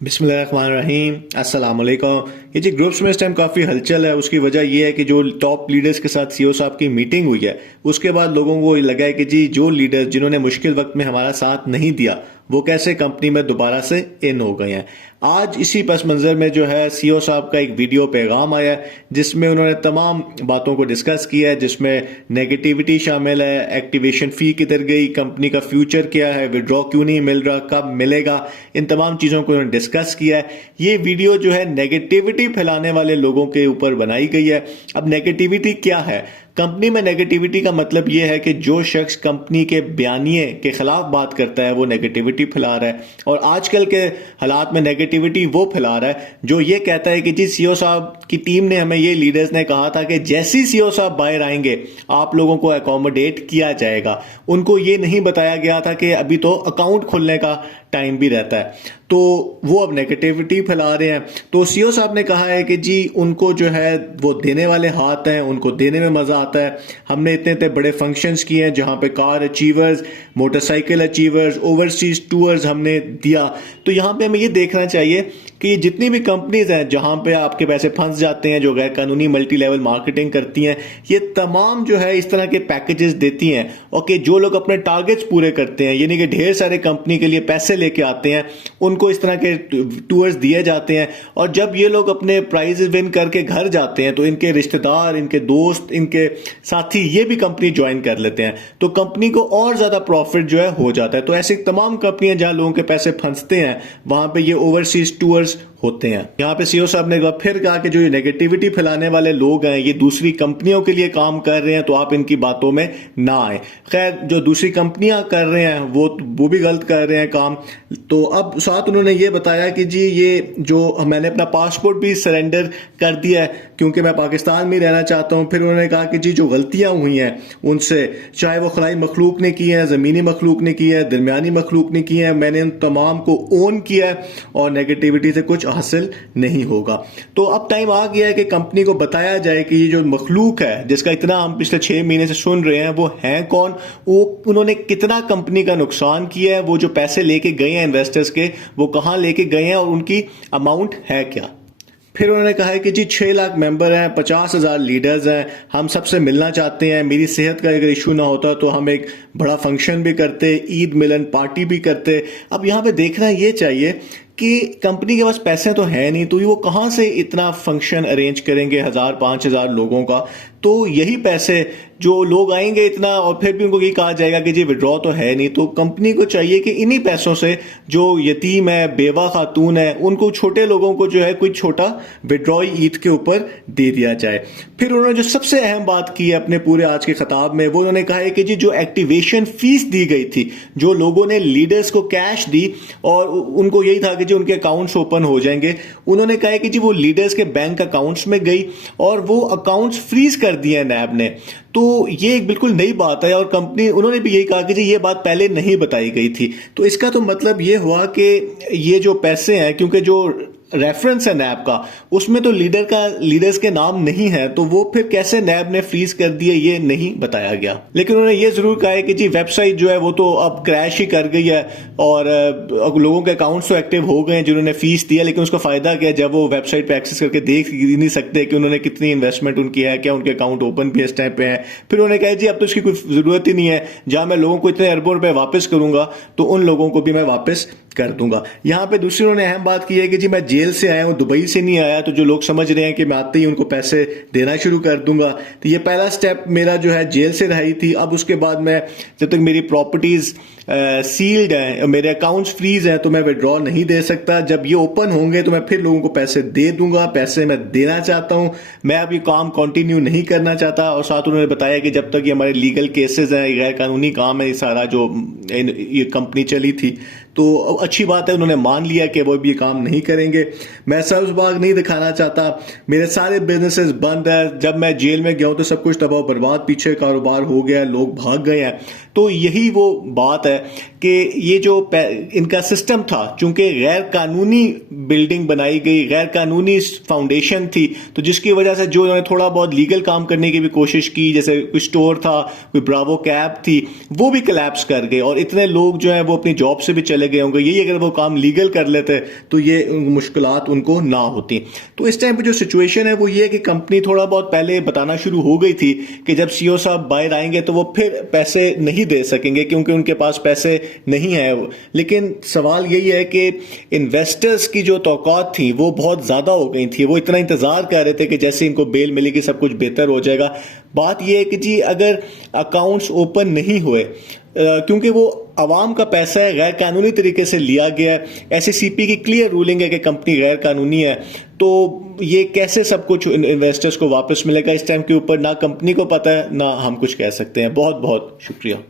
बिस्मिल्लाहिर्रहमानिर्रहीम, अस्सलाम वालेकुम। ये जी ग्रुप्स में इस टाइम काफ़ी हलचल है। उसकी वजह ये है कि जो टॉप लीडर्स के साथ सीईओ साहब की मीटिंग हुई है, उसके बाद लोगों को लगा है कि जी जो लीडर जिन्होंने मुश्किल वक्त में हमारा साथ नहीं दिया, वो कैसे कंपनी में दोबारा से इन हो गए हैं। आज इसी पस मंज़र में जो है सीईओ साहब का एक वीडियो पैगाम आया है, जिसमें उन्होंने तमाम बातों को डिस्कस किया है, जिसमें नेगेटिविटी शामिल है, एक्टिवेशन फ़ी किधर गई, कंपनी का फ्यूचर क्या है, विड्रॉ क्यों नहीं मिल रहा, कब मिलेगा, इन तमाम चीज़ों को उन्होंने डिस्कस किया है। ये वीडियो जो है नेगेटिविटी फैलाने वाले लोगों के ऊपर बनाई गई है। अब नेगेटिविटी क्या है? कंपनी में नेगेटिविटी का मतलब यह है कि जो शख्स कंपनी के बयानिए के खिलाफ बात करता है वो नेगेटिविटी फैला रहा है। और आजकल के हालात में नेगेटिविटी वो फैला रहा है जो ये कहता है कि जी सीईओ साहब की टीम ने हमें, ये लीडर्स ने कहा था कि जैसे ही सीईओ साहब बाहर आएंगे आप लोगों को अकोमोडेट किया जाएगा। उनको ये नहीं बताया गया था कि अभी तो अकाउंट खोलने का टाइम भी रहता है, तो वो अब नेगेटिविटी फैला रहे हैं। तो सीईओ साहब ने कहा है कि जी उनको जो है वो देने वाले हाथ हैं, उनको देने में मजा आता है। हमने इतने इतने बड़े फंक्शंस किए हैं जहां पे car achievers, motorcycle achievers, overseas tours हमने दिया। तो यहां पे हमें ये देखना चाहिए कि जितनी भी कंपनीज हैं जहां पे आपके पैसे फंस जाते हैं, जो गैर कानूनी मल्टी लेवल मार्केटिंग करती हैं, ये तमाम जो है इस तरह के पैकेजेस देती हैं। ओके, जो लोग अपने टारगेट्स पूरे करते हैं, यानी कि ढेर सारे कंपनी के लिए पैसे लेके आते हैं, उनको इस तरह के टूर्स दिए जाते हैं। और जब ये लोग अपने प्राइज विन करके घर जाते हैं तो इनके रिश्तेदार, इनके दोस्त, इनके साथी ये भी कंपनी ज्वाइन कर लेते हैं, तो कंपनी को और ज्यादा प्रॉफिट जो है हो जाता है। तो ऐसी तमाम कंपनियां जहां लोगों के पैसे फंसते हैं वहां पे ये ओवरसीज टूर्स होते हैं। यहाँ पे सीईओ साहब ने फिर कहा कि जो ये नेगेटिविटी फैलाने वाले लोग हैं ये दूसरी कंपनियों के लिए काम कर रहे हैं, तो आप इनकी बातों में ना आए। खैर, जो दूसरी कंपनियां कर रहे हैं वो भी गलत कर रहे हैं काम। तो अब साथ उन्होंने ये बताया कि जी ये जो मैंने अपना पासपोर्ट भी सरेंडर कर दिया है क्योंकि मैं पाकिस्तान में रहना चाहता हूँ। फिर उन्होंने कहा कि जी जो गलतियां हुई हैं उनसे, चाहे वो खलाई मखलूक ने की है, जमीनी मखलूक ने की है, दरमियानी मखलूक ने की है, मैंने उन तमाम को ओन किया है और नेगेटिविटी से कुछ हासिल नहीं होगा। तो अब टाइम आ गया है कि कंपनी को बताया जाए कि ये जो मखलूक है जिसका इतना हम पिछले 6 महीने से सुन रहे हैं वो है कौन, वो उन्होंने कितना कंपनी का नुकसान किया है, वो जो पैसे लेके गए हैं इन्वेस्टर्स के वो कहां लेके गए हैं और उनकी अमाउंट है क्या। फिर उन्होंने कहा है कि जी 6 लाख मेंबर हैं, 50,000 लीडर्स हैं, हम सबसे मिलना चाहते हैं। मेरी सेहत का अगर इशू ना होता तो हम एक बड़ा फंक्शन भी करते, ईद मिलन पार्टी भी करते। अब यहाँ पे देखना ये चाहिए कि कंपनी के पास पैसे तो है नहीं, तो वो कहाँ से इतना फंक्शन अरेंज करेंगे 1,000-5,000 लोगों का। तो यही पैसे जो लोग आएंगे इतना, और फिर भी उनको ये कहा जाएगा कि जी विड्रॉ तो है नहीं। तो कंपनी को चाहिए कि इन्हीं पैसों से जो यतीम है, बेवा खातून है, उनको, छोटे लोगों को जो है कोई छोटा विड्रॉ ईद के ऊपर दे दिया जाए। फिर उन्होंने जो सबसे अहम बात की है अपने पूरे आज के खिताब में, वो उन्होंने कहा है कि जी जो एक्टिवेशन फीस दी गई थी, जो लोगों ने लीडर्स को कैश दी और उनको यही था कि जी उनके अकाउंट्स ओपन हो जाएंगे, उन्होंने कहा है कि जी वो लीडर्स के बैंक अकाउंट्स में गई और वो अकाउंट्स फ्रीज कर दिए नैब ने। तो ये एक बिल्कुल नई बात है और कंपनी, उन्होंने भी यही कहा कि जी ये बात पहले नहीं बताई गई थी। तो इसका तो मतलब ये हुआ कि ये जो पैसे हैं, क्योंकि जो रेफरेंस है नैब का उसमें तो लीडर्स के नाम नहीं है, तो वो फिर कैसे नैब ने फ्रीज कर दिए ये नहीं बताया गया। लेकिन उन्होंने ये जरूर कहा है कि जी वेबसाइट जो है वो तो अब क्रैश ही कर गई है और लोगों के अकाउंट्स तो एक्टिव हो गए हैं जिन्होंने फीस दिया, लेकिन उसका फायदा क्या जब वो वेबसाइट पे एक्सेस करके देख ही नहीं सकते कि उन्होंने कितनी इन्वेस्टमेंट उनकी है, क्या उनके अकाउंट ओपन भी इस टाइम पे है। फिर उन्होंने कहा जी अब तो इसकी कोई जरूरत ही नहीं है, जहां मैं लोगों को इतने अरबों रुपए वापस करूंगा तो उन लोगों को भी मैं वापस कर दूंगा। यहां पे दूसरी उन्होंने अहम बात की है कि जी मैं जेल से आया हूं, दुबई से नहीं आया, तो जो लोग समझ रहे हैं कि मैं आते ही उनको पैसे देना शुरू कर दूंगा, तो ये पहला स्टेप मेरा जो है जेल से रही थी। अब उसके बाद मैं, जब तक मेरी प्रॉपर्टीज सील्ड है, मेरे अकाउंट्स फ्रीज हैं, तो मैं विड्रॉ नहीं दे सकता। जब ये ओपन होंगे तो मैं फिर लोगों को पैसे दे दूंगा, पैसे मैं देना चाहता हूं, मैं अब ये काम कंटिन्यू नहीं करना चाहता। और साथ उन्होंने बताया कि जब तक ये हमारे लीगल केसेस हैं, गैर कानूनी काम है, ये सारा जो ये कंपनी चली थी, तो अच्छी बात है उन्होंने मान लिया कि वो भी ये काम नहीं करेंगे। मैं सब्ज़बाग नहीं दिखाना चाहता, मेरे सारे बिजनेसेस बंद है। जब मैं जेल में गया हूं तो सब कुछ तबाह बर्बाद, पीछे कारोबार हो गया, लोग भाग गए हैं। तो यही वो बात है कि ये जो इनका सिस्टम था, चूंकि गैर कानूनी बिल्डिंग बनाई गई, गैर कानूनी फाउंडेशन थी, तो जिसकी वजह से जो उन्होंने थोड़ा बहुत लीगल काम करने की भी कोशिश की, जैसे कोई स्टोर था, कोई ब्रावो कैब थी, वो भी कोलैप्स कर गए और इतने लोग जो है वो अपनी जॉब से भी चले गए होंगे। यही अगर वो काम लीगल कर लेते तो ये मुश्किलात उनको ना होती। तो इस टाइम पे जो सिचुएशन है वो ये है कि कंपनी थोड़ा बहुत पहले बताना शुरू हो गई थी कि जब सीईओ साहब बाहर आएंगे तो वो फिर पैसे नहीं दे सकेंगे क्योंकि उनके पास पैसे नहीं है। लेकिन सवाल यही है कि इन्वेस्टर्स की जो तौक़ात थी वो बहुत ज़्यादा हो गई थी। वो इतना इंतज़ार कर रहे थे कि जैसे इनको बेल मिलेगी सब कुछ बेहतर हो जाएगा। बात यह है कि जी अगर अकाउंट्स ओपन नहीं हुए क्योंकि वो अवाम का पैसा है, गैर कानूनी तरीके से लिया गया है, एससीसीपी की क्लियर रूलिंग है कि कंपनी गैर कानूनी है, तो ये कैसे सब कुछ इन्वेस्टर्स को वापस मिलेगा इस टाइम के ऊपर ना कंपनी को पता है ना हम कुछ कह सकते हैं। बहुत बहुत शुक्रिया।